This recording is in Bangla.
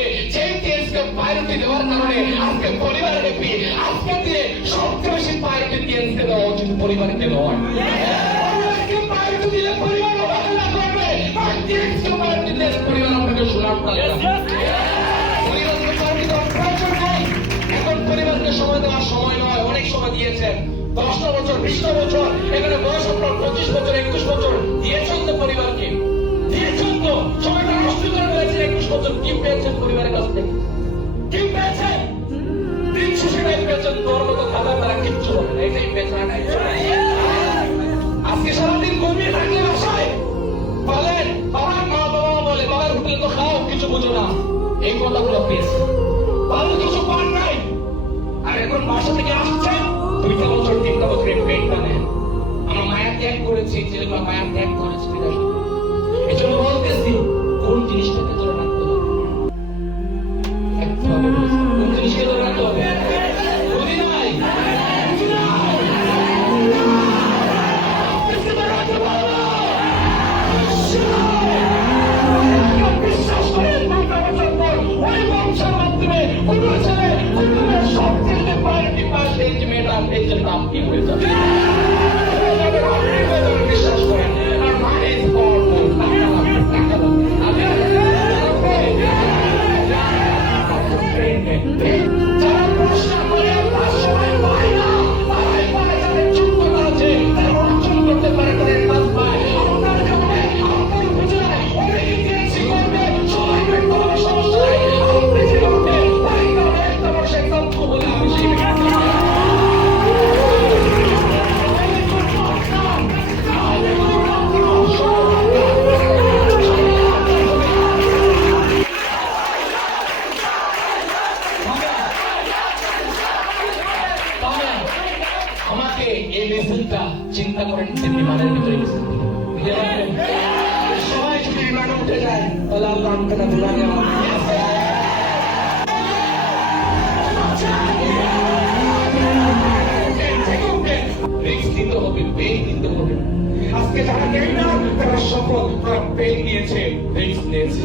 হবে যে টিএসকে প্রায়োরিটি দেওয়ার কারণে আজকে পরিবারের ব্যাপী আজকে দিয়ে সবচেয়ে বেশি প্রায়োরিটি টিএসকে দেওয়া উচিত পরিবারকে নয়। প্রায়োরিটি দিলে পরিবার অবহেলা করবে, আর টিএসকে প্রায়োরিটি দিলে পরিবার আপনাকে শোনার পরিবারকে প্রায়োরিটি দেওয়ার প্রয়োজন নেই। এখন পরিবারকে সময় দেওয়ার সময় নয়, অনেক সময় দিয়েছেন 10টা বছর 20টা বছর, এখানে বয়স আপনার 25 বছর 21 বছর দিয়েছেন তো পরিবারকে, দিয়েছেন তো সময়টা নষ্ট করে ফেলেছেন। 21 বছর কি পেয়েছেন পরিবারের কাছ থেকে? কি পেয়েছেন? দিন শেষে পেয়েছেন তোর মতো খাবার তারা কিচ্ছু বলে না, এটাই পেয়েছেন। আজকে সারাদিন ঘুমিয়ে থাকলে বাসায় বলেন বাবার মা বাবা বলে বাবার হোটেলে তো খাও, কিছু বুঝো না, এই কথাগুলো পেয়েছে, ভালো কিছু পান নাই। আর এখন বাসা থেকে আসছেন 2টা বছর 3টা বছরের পেটটা নেন। আমার মায়া ত্যাগ করেছি, ছেলেগুলো মায়া ত্যাগ করেছে, এই জন্য বলতেছি কোন জিনিসটাকে ধরে রাখতে হবে, কোন জিনিসকে ধরে রাখতে হবে বুঝি নাই, বিশ্বাস করেন 2টা বছর পর ওই বংশের মাধ্যমে কোন ছেলে সব ছেলে প্রায়োরিটি পাশে এই মেয়েটা এই জন্য আপনি হয়ে যাবে, বিশ্বাস করেন। আর মানে যারা প্রশ্ন করে তার সময় পায় না, তারাই পায় যাদের যোগ্যতা আছে, তারা অর্জন করতে পারে, তাদের কাজ পায়। আপনার কারণে আপনার বুঝায় অনেকে দিয়েছি করবে, সবাই ব্যক্ত হবে, সমস্যা নেই। আপনি যে উঠে তাই কারণে একটা বসে একদম বলে আমি সেই আমাকে এই মেসেজটা চিন্তা করেন বিমানের ভিতরে সবাই যদি বিমানে উঠে যায় তাহলে আল্লাহ আমাকে বিমানে দিতে হবে, পেন দিতে হবে। আজকে যারা নেই না তারা সফল, তারা পেন নিয়েছে, রিস্ক নিয়েছে।